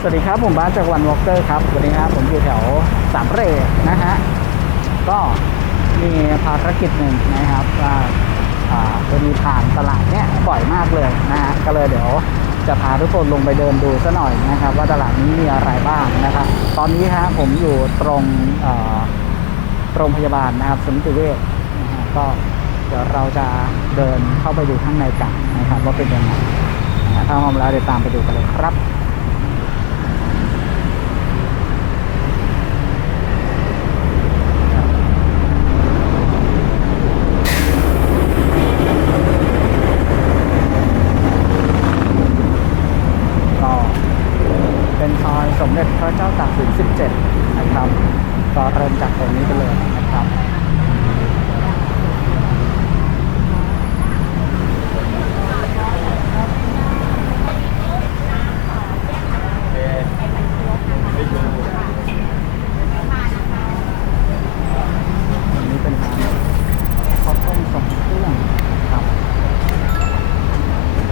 สวัสดีครับผมบาสจากวันวอล์กเกอร์ครับวันนี้ครับผมอยู่แถวสามเรย์นะฮะก็มีภารกิจหนึ่งนะครับว่าจะมีผ่านตลาดเนี้ยบ่อยมากเลยนะฮะก็เลยเดี๋ยวจะพาทุกคนลงไปเดินดูซะหน่อยนะครับว่าตลาดนี้มีอะไรบ้างนะครับตอนนี้ฮะผมอยู่ตรงโรงพยาบาลนะครับสมิติเวชนะฮะก็เดี๋ยวเราจะเดินเข้าไปดูข้างในกันนะครับว่าเป็นยังไงนะฮะถ้าพร้อมแล้วเดี๋ยวตามไปดูกันเลยครับเป็นซอยสมเด็จพระเจ้าตากสิน17นะครับก็เริ่มจากตรงนี้ไปเลยนะครับอันนี้เป็นร้านข้าวต้ม2เครื่องครับ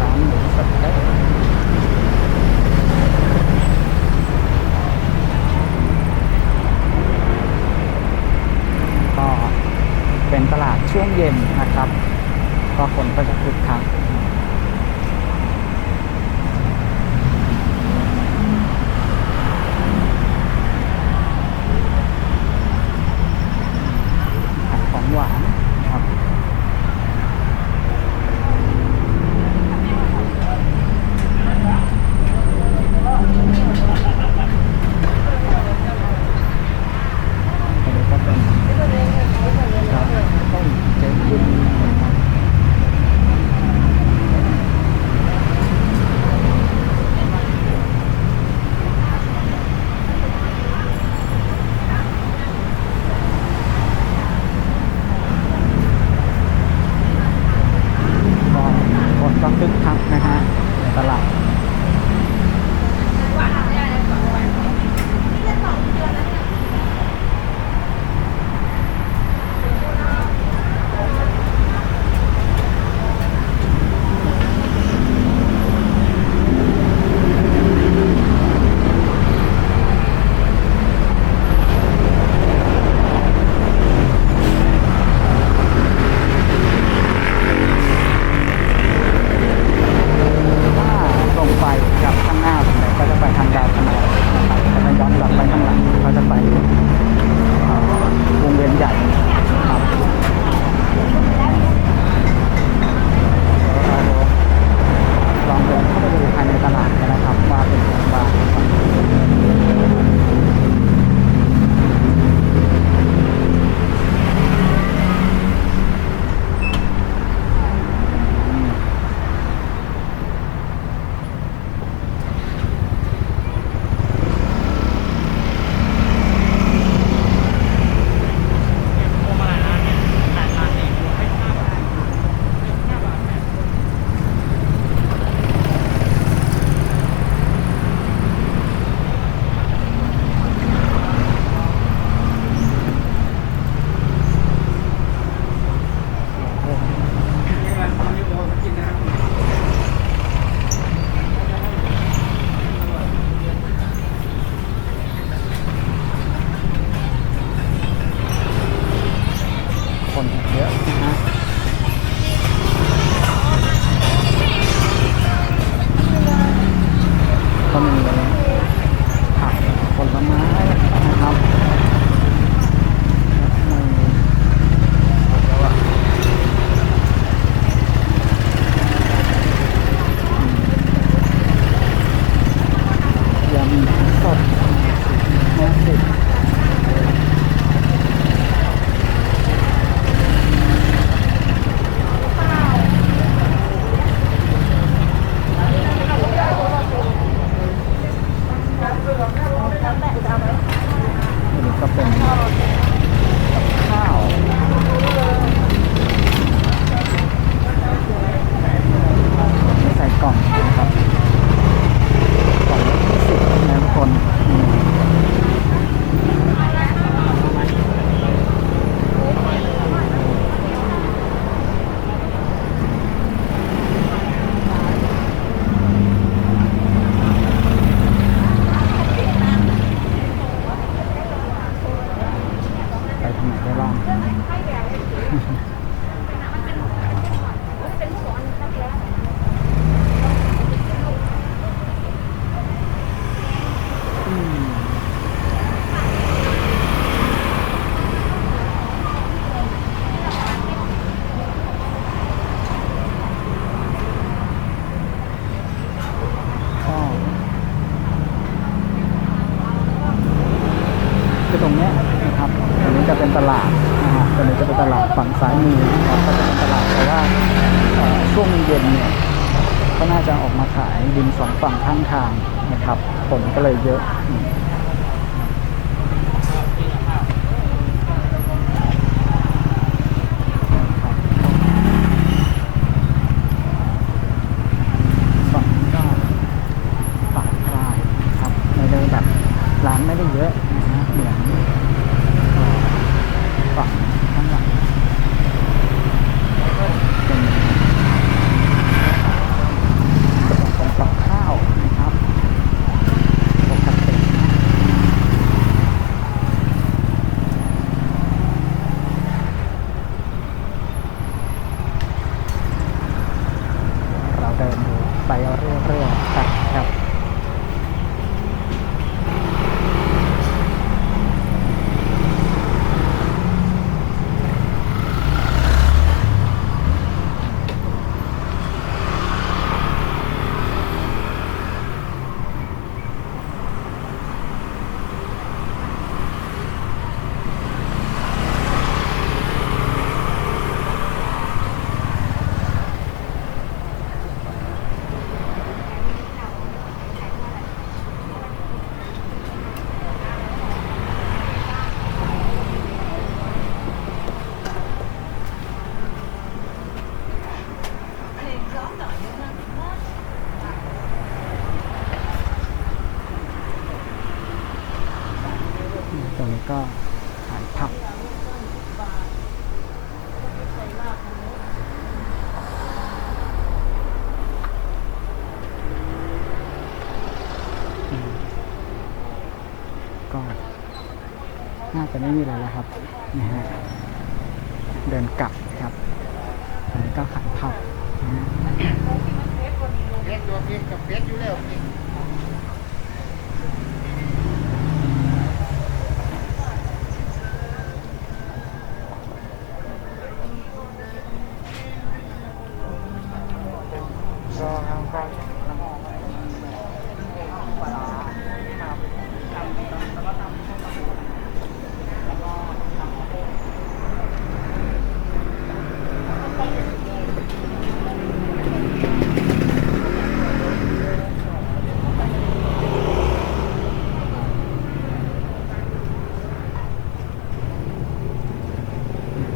ร้านหมูสะเต๊ะ ดินสองฝั่งข้างทางนะครับฝนก็เลยเยอะฝั่งนี้ก็ปากปลายครับไม่ได้แบบร้านไม่ได้เยอะนะเหมือนฝั่งข้างหลังเป็นกับข้าวนะครับปกตินะเราเดินดูไปเรื่อยๆครับ ตรงนี้ก็ขายผักก็น่าจะไม่มีอะไรแล้วครับนะฮะเดินกลับครับตรงนี้ก็ขายผักนะฮะเป็ดอยู่พี่กับเป็ดอยู่แล้วพี่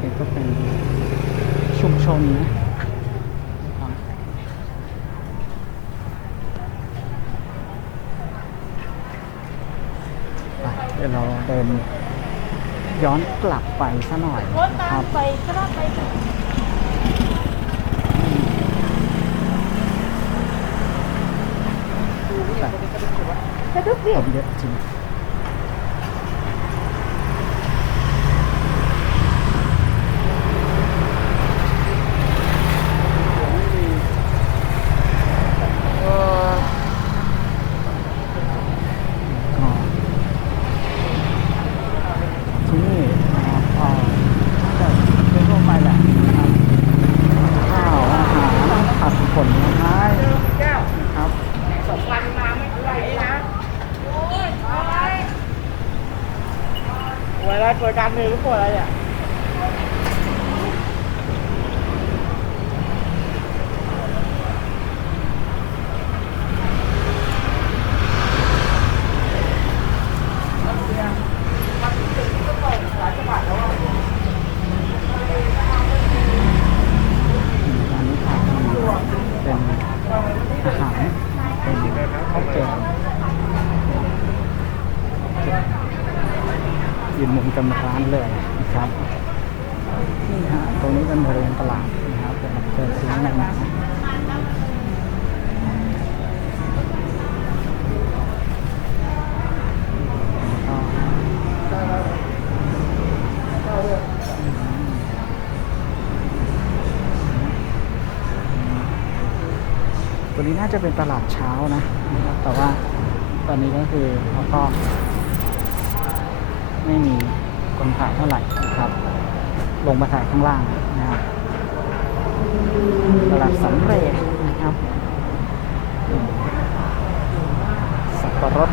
นี่ก็เป็นชุมชนนะครับเดี๋ยวเราเดินย้อนกลับไปซะหน่อยนะครับไปก็ได้ไปแต่คนเยอะจริงที่นี่นะครับน่าจะเป็นทั่วไปแหละนะครับข้าวอาหารผักผลไม้นะครับ วันมาไม่ไหวนะป่วยอะไรป่วยกลางมือหรือป่วยอะไรอ่ะอันนี้ขายเป็นอาหารเป็นข้าวแกงยืนมุมกันร้านเลยนะครับนี่ฮะตรงนี้เป็นบริเวณตลาดนะครับเป็นเดินซื้อในนะตัวนี้น่าจะเป็นตลาดเช้านะแต่ว่าตอนนี้ก็คือเขาก็ไม่มีคนขายเท่าไหร่นะครับ ลงมาถ่ายข้างล่างนะครับตลาดสำเร็จนะครับสับปะรด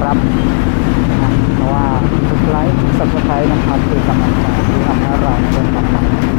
นะครับเพราะว่าทุกไลค์สับสไครต์นะครับคือกำลังใจที่ทำให้เราเดินต่อไป